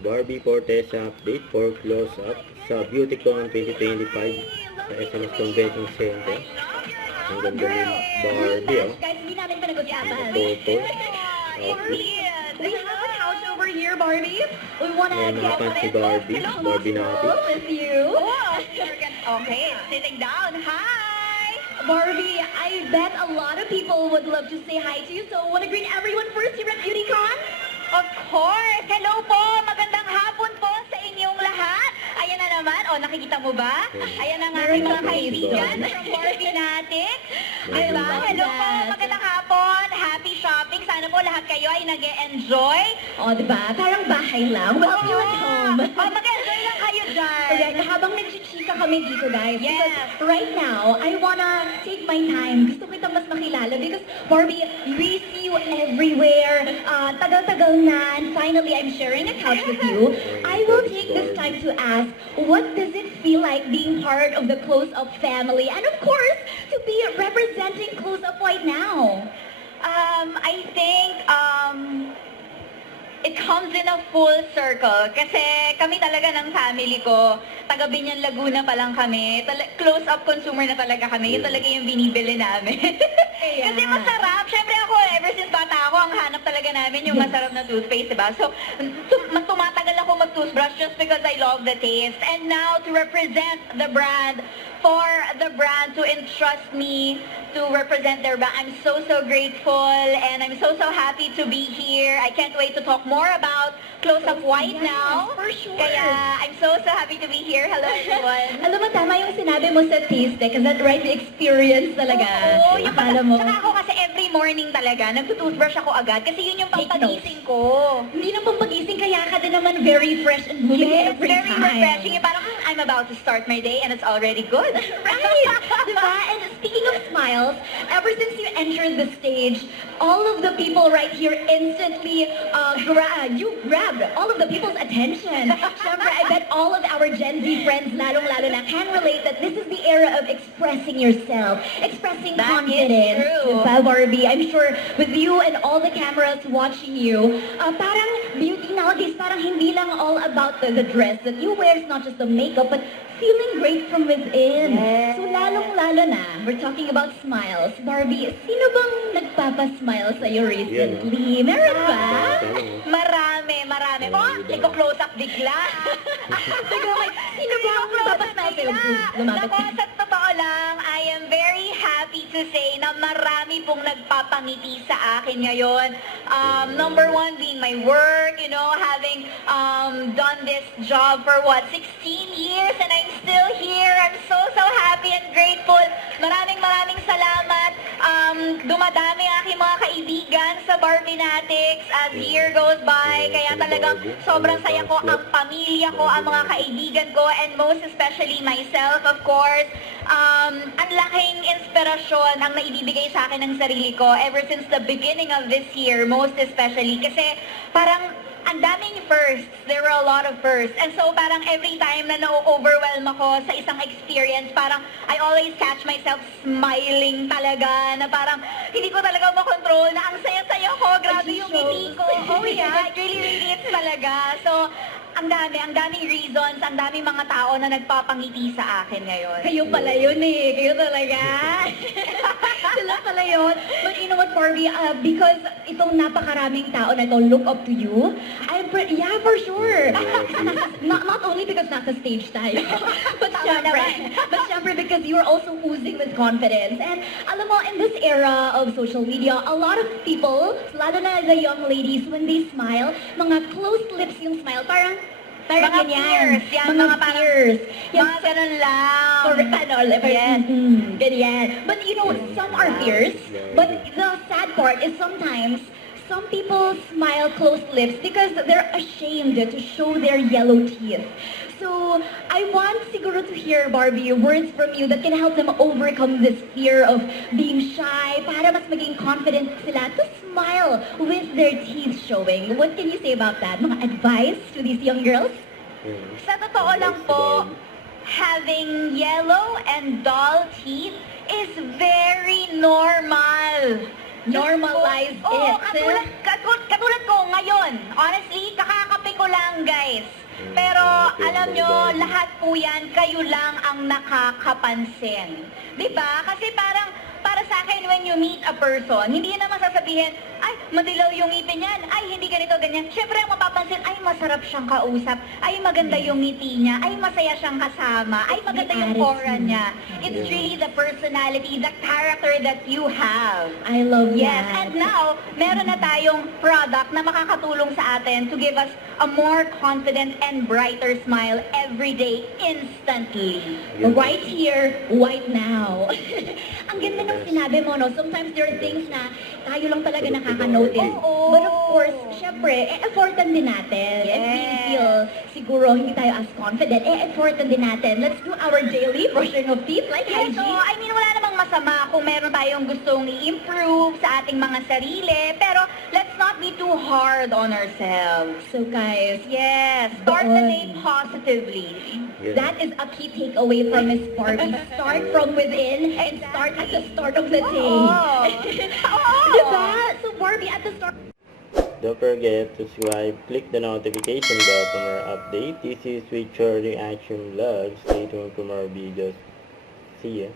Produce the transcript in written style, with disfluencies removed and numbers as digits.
Barbie Fortesa update for close-up sa BeautyCon 2025 sa SMS Convention Center. Ang ganda ni Barbie, oh. Guys, hindi namin pinag-usapan. Ang photo. Barbie, we have a couch over here, Barbie. We wanna Ayan, get nakapans si it Barbie. Barbie natin. with you. Okay, sitting down. Hi! Barbie, I bet a lot of people would love to say hi to you. So, wanna greet everyone first here at BeautyCon? Of course! Hello po! Magandang hapon po sa inyong lahat! Ayan na naman. O, nakikita mo ba? Ayan ang ating mga kaibigan from Barbie natin. Diba? Hello po! Magandang hapon! Happy shopping! Sana po lahat kayo ay nag-e-enjoy. Oh, diba? Parang bahay lang. Welcome at home. Mag-enjoy lang kayo dyan. Correct. Habang nagchichika kami dito, guys. Yes. Because right now, I wanna take my time. Gusto kita mas makilala because, Barbie, we see you everywhere. Tagal-tagal na. And finally, I'm sharing a couch with you. I will take this time to ask, what does it feel like being part of the Close Up family? And of course, to be representing Close Up right now. I think, it comes in a full circle. Kasi kami talaga ng family ko, taga Binyan Laguna pa lang kami. Close-up consumer na talaga kami. Yun talaga yung binibili namin. Kaya. Kasi masarap. Siyempre ako, ever since bata ako, ang hanap talaga namin yung masarap na toothpaste, diba? So, tumatagal ako mag-toothbrush just because I love the taste. And now, to represent the brand, for the brand to entrust me to represent their brand, I'm so grateful, and I'm so happy to be here. I can't wait to talk more about Close Up White now. For sure. Kaya I'm so happy to be here. Hello everyone. Alam mo, tama yung sinabi mo sa taste, because that right the experience talaga. Oo, yung Akala mo. Tsaka ako kasi every morning talaga, nagtutoothbrush ako agad kasi yun yung Take pampagising ko. Hindi na pampagising, kaya ka din naman very fresh and moving Yes, every very time. refreshing. Parang I'm about to start my day and it's already good. Right! Diba? And speaking of smiles, ever since you entered the stage, all of the people right here instantly grabbed all of the people's attention. Siyempre, I bet all of our Gen Z friends, lalong-lalo na, can relate that this is the era of expressing yourself, expressing That is confidence. true. Diba, Barbie? I'm sure with you and all the cameras watching you, parang beauty nowadays, parang hindi lang all about the dress that you wear. It's not just the makeup, but feeling great from within. Yes. So lalong-lalo na, we're talking about smiles. Barbie, sino bang nagpapasmile sa'yo recently? Meron ba? Marami. Oh, iko-close up bigla. Sino bang nagpapasmile sa'yo? Lumapit Nako, ka. sa totoo lang, I am very happy to say na marami pong nagpapangiti sa akin ngayon. Number one being my work, you know, having done this job for 16 years and I'm still here. I'm so happy and grateful. Maraming salamat. Dumadami aking mga kaibigan sa Barbinatics as year goes by. Kaya talagang sobrang saya ko, ang pamilya ko, ang mga kaibigan ko, and most especially myself, of course. Ang laking inspirasyon ang naibibigay sa akin ng sarili ko ever since the beginning of this year, most especially. Kasi parang ang daming firsts. There were a lot of firsts. And so parang every time na na-overwhelm ako sa isang experience, parang I always catch myself smiling talaga, na parang hindi ko talaga makontrol, na ang saya-saya ko, grabe yung ngiti ko. Oh yeah, it really hits talaga. So, ang daming reasons, ang daming mga tao na nagpapangiti sa akin ngayon. Kayo pala yun eh. Kayo talaga. Sila pala yun. But you know what, Barbie? Because itong napakaraming tao na ito look up to you, yeah, for sure. not only because nasa stage tayo, but syempre because you're also oozing with confidence. And alam mo, in this era of social media, a lot of people, lalo na the young ladies, when they smile, mga closed lips yung smile, parang Mga ganyan. peers, yan, mga parang- peers. Mga ganun lang. Correct, ano, Yes. ganyan. But you know, some are fierce, but the sad part is sometimes some people smile closed lips because they're ashamed to show their yellow teeth. So, I want siguro to hear, Barbie, words from you that can help them overcome this fear of being shy, para mas maging confident sila to smile with their teeth showing. What can you say about that? Mga advice to these young girls? Sa totoo lang po, having yellow and dull teeth is very normal. Normalize Oo, it. katulad ko ngayon. Honestly, kakakape ko lang, guys. Pero Okay, alam nyo, bye-bye. lahat po yan, kayo lang ang nakakapansin. 'Di ba? Kasi parang, para sa akin, when you meet a person, hindi yan naman sasabihin, ay, madilaw yung ngipin niyan, ay, hindi ganito, ganyan. Siyempre, ang mapapansin, ay, masarap siyang kausap, ay, maganda yung ngiti niya, ay, masaya siyang kasama, ay, maganda yung aura niya. It's really the personality, the character that you have. I love Yes, that. and now, meron na tayong product na makakatulong sa atin to give us a more confident and brighter smile every day, instantly. Right here, right now. Ang ganda ng sinabi mo, no? Sometimes there are things na tayo lang talaga nakaka-notice. Oo. But of course, syempre, effortan din natin. If we Yes. feel siguro hindi tayo as confident, effortan din natin. Let's do our daily brushing of teeth like Yes, hygiene. I mean, wala namang masama kung meron tayong gustong i-improve sa ating mga sarili, pero let's not be too hard on ourselves. So guys, Yes, start the Doon. day positively. Yun. that is a key takeaway from Miss Barbie. Start from within and start at the start of the day. Oo. Oo. Diba? So Barbie, at the start Don't forget to subscribe, click the notification bell for more update. This is With Your Reaction Vlog. Stay tuned for more videos. See ya.